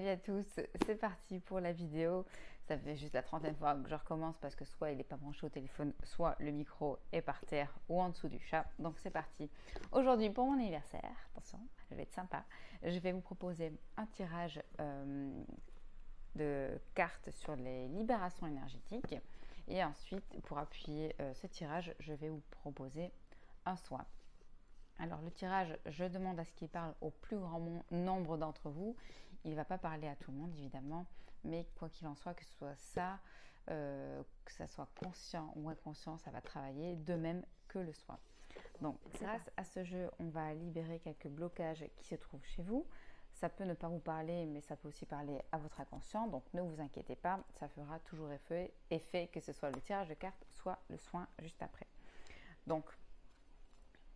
Salut à tous, c'est parti pour la vidéo. Ça fait juste la 30e fois que je recommence parce que soit il n'est pas branché au téléphone, soit le micro est par terre ou en dessous du chat. Donc c'est parti. Aujourd'hui pour mon anniversaire, attention, je vais être sympa, je vais vous proposer un tirage de cartes sur les libérations énergétiques. Et ensuite, pour appuyer ce tirage, je vais vous proposer un soin. Alors le tirage, je demande à ce qu'il parle au plus grand nombre d'entre vous. Il ne va pas parler à tout le monde évidemment, mais quoi qu'il en soit, que ce soit ça, que ça soit conscient ou inconscient, ça va travailler de même que le soin. Donc grâce à ce jeu, on va libérer quelques blocages qui se trouvent chez vous. Ça peut ne pas vous parler, mais ça peut aussi parler à votre inconscient. Donc ne vous inquiétez pas, ça fera toujours effet que ce soit le tirage de cartes, soit le soin juste après. Donc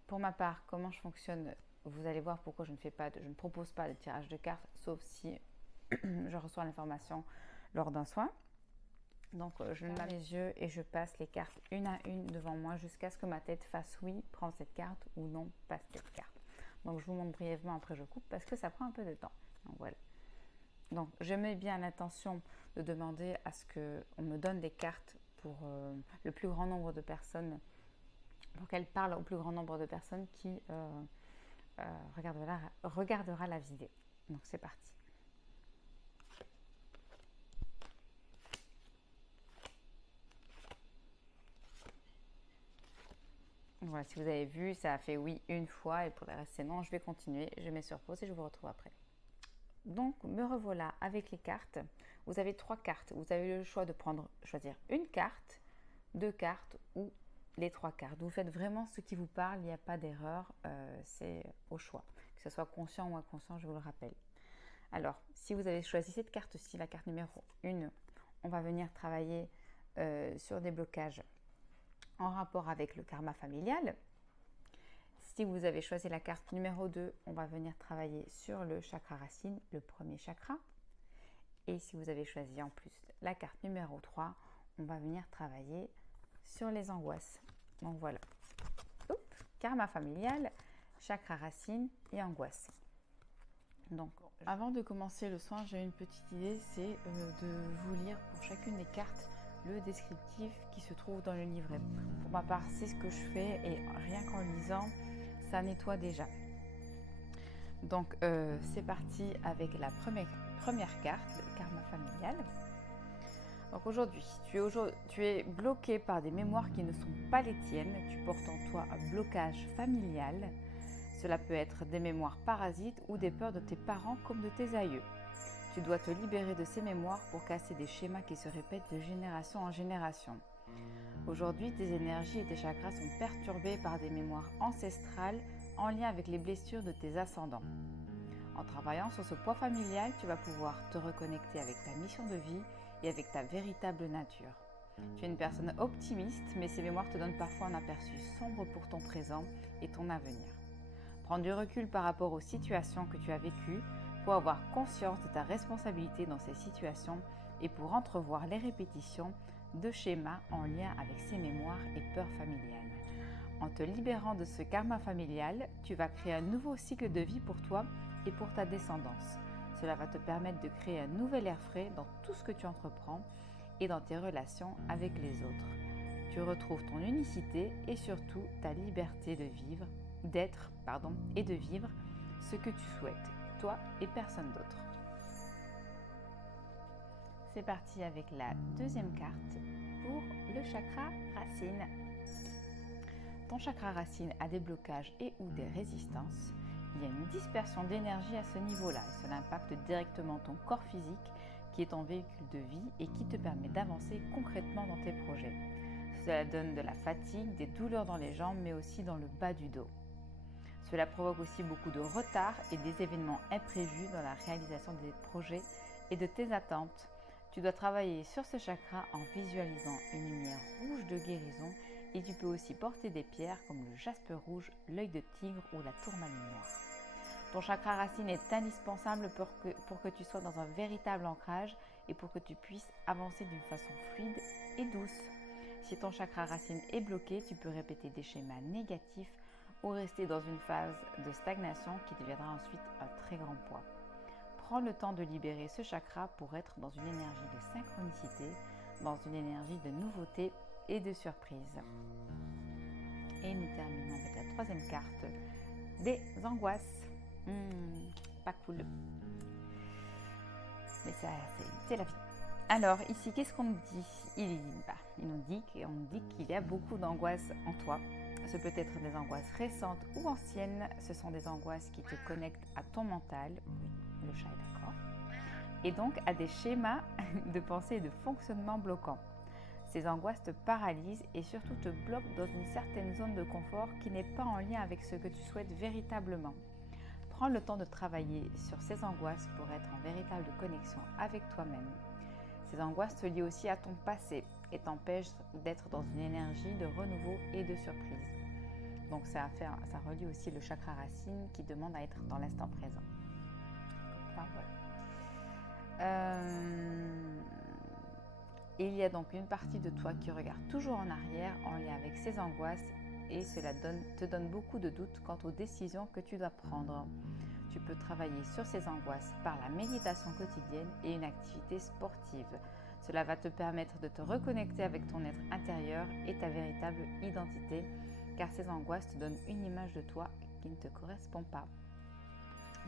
pour ma part, comment je fonctionne, vous allez voir pourquoi je ne propose pas de tirage de cartes, sauf si je reçois l'information lors d'un soin. Donc je lève les yeux et je passe les cartes une à une devant moi jusqu'à ce que ma tête fasse oui, prends cette carte ou non, passe cette carte. Donc je vous montre brièvement, après je coupe parce que ça prend un peu de temps. Donc voilà. Donc je mets bien l'intention de demander à ce qu'on me donne des cartes pour le plus grand nombre de personnes, pour qu'elle parle au plus grand nombre de personnes qui regardera la vidéo. Donc c'est parti. Voilà, si vous avez vu, ça a fait oui une fois et pour le reste c'est non. Je vais continuer, je mets sur pause et je vous retrouve après. Donc me revoilà avec les cartes. Vous avez 3 cartes. Vous avez le choix de choisir une carte, 2 cartes ou les 3 cartes. Vous faites vraiment ce qui vous parle, il n'y a pas d'erreur, c'est au choix. Que ce soit conscient ou inconscient, je vous le rappelle. Alors, si vous avez choisi cette carte-ci, la carte numéro 1, on va venir travailler sur des blocages en rapport avec le karma familial. Si vous avez choisi la carte numéro 2, on va venir travailler sur le chakra racine, le premier chakra. Et si vous avez choisi en plus la carte numéro 3, on va venir travailler sur les angoisses. Donc voilà. Karma familial, chakra racine et angoisse. Donc, avant de commencer le soin, j'ai une petite idée, c'est de vous lire pour chacune des cartes le descriptif qui se trouve dans le livret. Pour ma part, c'est ce que je fais et rien qu'en lisant, ça nettoie déjà. Donc, c'est parti avec la première carte, le karma familial. Donc aujourd'hui, tu es bloqué par des mémoires qui ne sont pas les tiennes. Tu portes en toi un blocage familial. Cela peut être des mémoires parasites ou des peurs de tes parents comme de tes aïeux. Tu dois te libérer de ces mémoires pour casser des schémas qui se répètent de génération en génération. Aujourd'hui, tes énergies et tes chakras sont perturbés par des mémoires ancestrales en lien avec les blessures de tes ascendants. En travaillant sur ce poids familial, tu vas pouvoir te reconnecter avec ta mission de vie et avec ta véritable nature. Tu es une personne optimiste, mais ces mémoires te donnent parfois un aperçu sombre pour ton présent et ton avenir. Prends du recul par rapport aux situations que tu as vécues pour avoir conscience de ta responsabilité dans ces situations et pour entrevoir les répétitions de schémas en lien avec ces mémoires et peurs familiales. En te libérant de ce karma familial, tu vas créer un nouveau cycle de vie pour toi et pour ta descendance. Cela va te permettre de créer un nouvel air frais dans tout ce que tu entreprends et dans tes relations avec les autres. Tu retrouves ton unicité et surtout ta liberté de vivre, et de vivre ce que tu souhaites, toi et personne d'autre. C'est parti avec la deuxième carte pour le chakra racine. Ton chakra racine a des blocages et ou des résistances. Il y a une dispersion d'énergie à ce niveau-là et cela impacte directement ton corps physique qui est ton véhicule de vie et qui te permet d'avancer concrètement dans tes projets. Cela donne de la fatigue, des douleurs dans les jambes mais aussi dans le bas du dos. Cela provoque aussi beaucoup de retard et des événements imprévus dans la réalisation des projets et de tes attentes. Tu dois travailler sur ce chakra en visualisant une lumière rouge de guérison et tu peux aussi porter des pierres comme le jaspe rouge, l'œil de tigre ou la tourmaline noire. Ton chakra racine est indispensable pour que tu sois dans un véritable ancrage et pour que tu puisses avancer d'une façon fluide et douce. Si ton chakra racine est bloqué, tu peux répéter des schémas négatifs ou rester dans une phase de stagnation qui deviendra ensuite un très grand poids. prends le temps de libérer ce chakra pour être dans une énergie de synchronicité, dans une énergie de nouveauté et de surprise. Et nous terminons avec la troisième carte, des angoisses. Pas cool. Mais ça, c'est la vie. Alors ici, qu'est-ce qu'on nous dit? Il nous dit qu'il y a beaucoup d'angoisses en toi. Ce peut être des angoisses récentes ou anciennes. Ce sont des angoisses qui te connectent à ton mental. Oui, le chat est d'accord. Et donc à des schémas de pensée et de fonctionnement bloquants. Ces angoisses te paralysent et surtout te bloquent dans une certaine zone de confort qui n'est pas en lien avec ce que tu souhaites véritablement. Prends le temps de travailler sur ces angoisses pour être en véritable connexion avec toi-même. Ces angoisses te lient aussi à ton passé et t'empêchent d'être dans une énergie de renouveau et de surprise. Donc ça relie aussi le chakra racine qui demande à être dans l'instant présent. Enfin, voilà. Il y a donc une partie de toi qui regarde toujours en arrière en lien avec ces angoisses et cela te donne beaucoup de doutes quant aux décisions que tu dois prendre. Tu peux travailler sur ces angoisses par la méditation quotidienne et une activité sportive. Cela va te permettre de te reconnecter avec ton être intérieur et ta véritable identité, car ces angoisses te donnent une image de toi qui ne te correspond pas.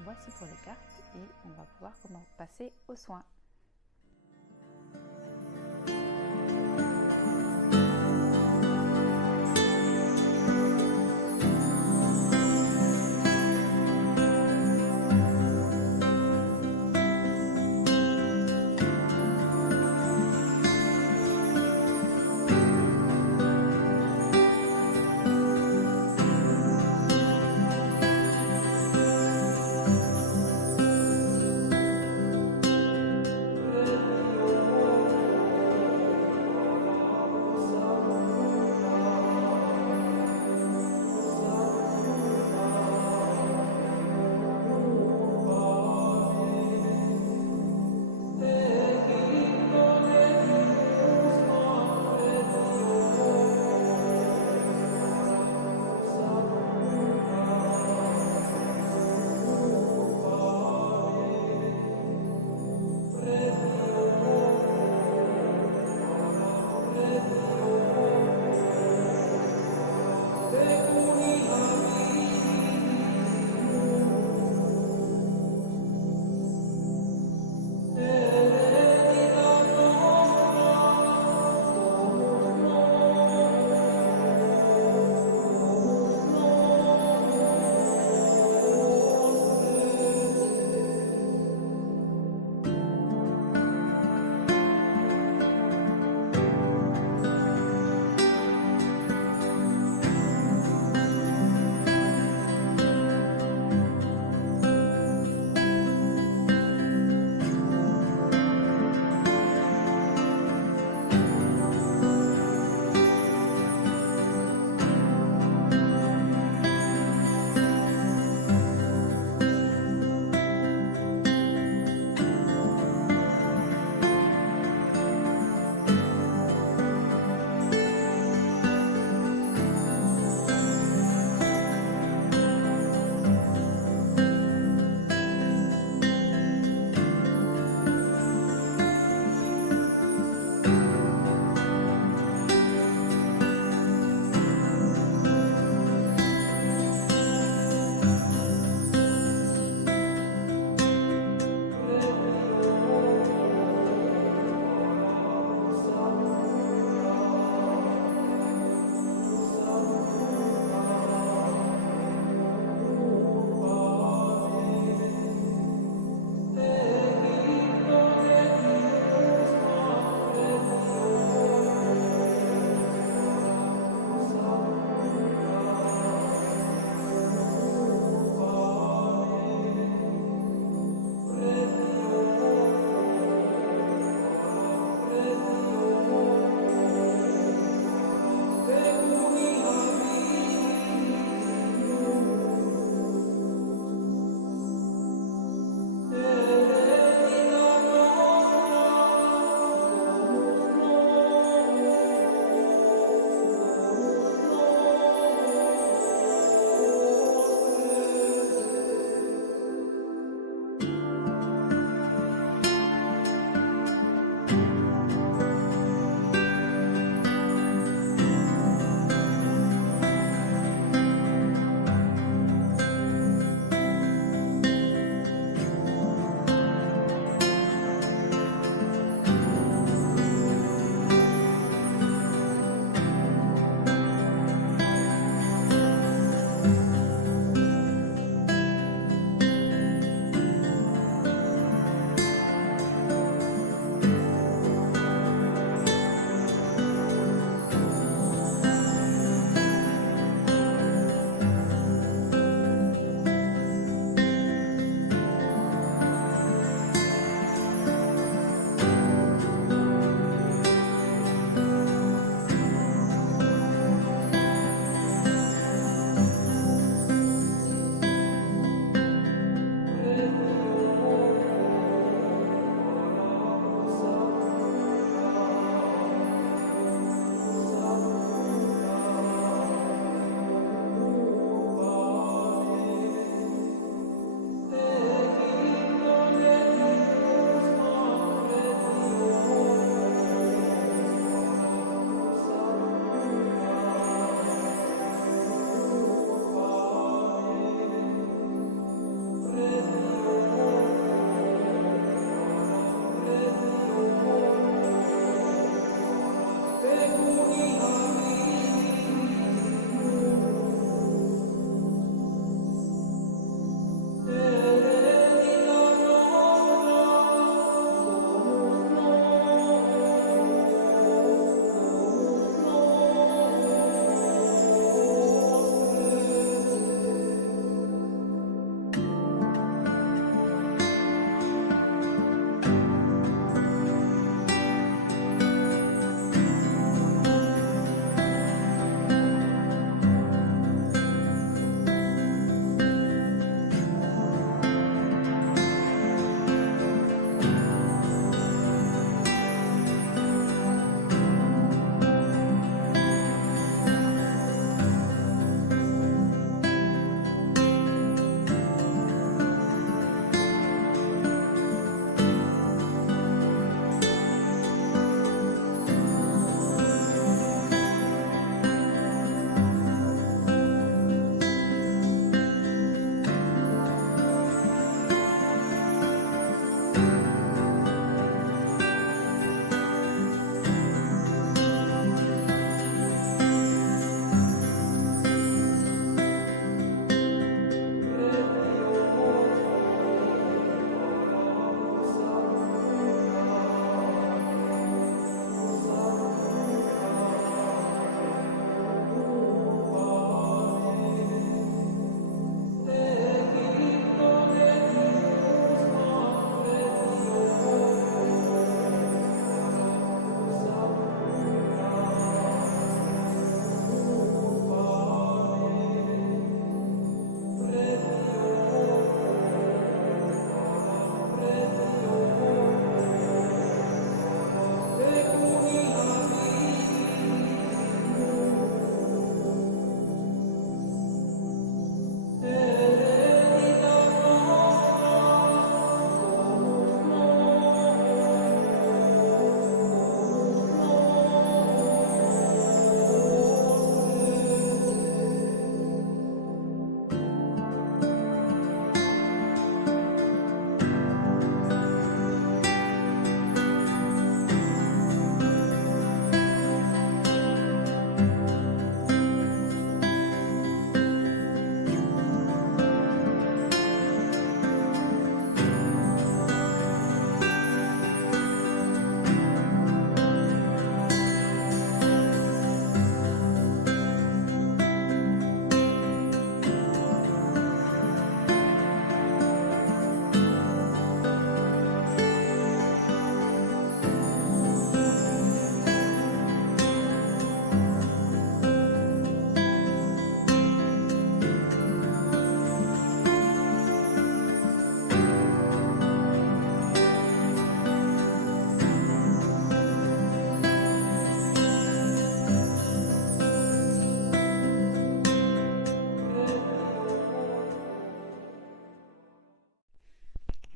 Voici pour les cartes et on va pouvoir passer aux soins.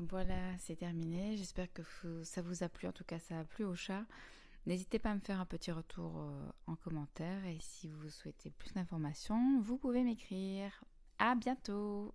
Voilà, c'est terminé. J'espère que ça vous a plu. En tout cas, ça a plu au chat. N'hésitez pas à me faire un petit retour en commentaire. Et si vous souhaitez plus d'informations, vous pouvez m'écrire. À bientôt!